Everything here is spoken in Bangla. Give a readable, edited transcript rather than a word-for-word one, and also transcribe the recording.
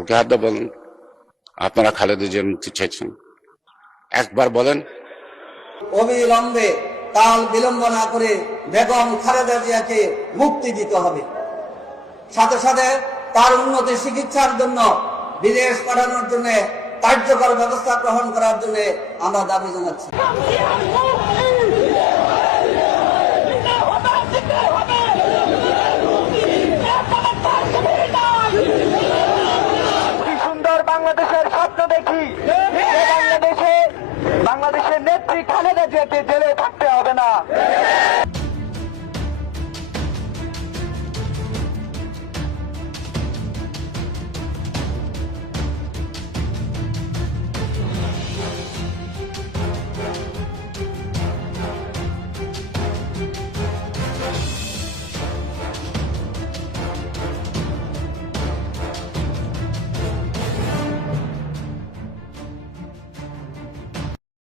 বুকে হাত দিয়ে বলেন আপনারা খালেদা জিয়ার মুক্তি চাইছেন, একবার বলেন। অবিলম্বে কাল বিলম্ব না করে বেগম খালেদা জিয়াকে মুক্তি দিতে হবে। সাথে সাথে তার উন্নত চিকিৎসার জন্য বিদেশ পাঠানোর জন্য কার্যকর ব্যবস্থা গ্রহণ করার জন্য আমরা দাবি জানাচ্ছি। সুন্দর বাংলাদেশের স্বপ্ন দেখি, বাংলাদেশের নেত্রী খালেদা জিয়াকে জেলে থাকতে হবে না।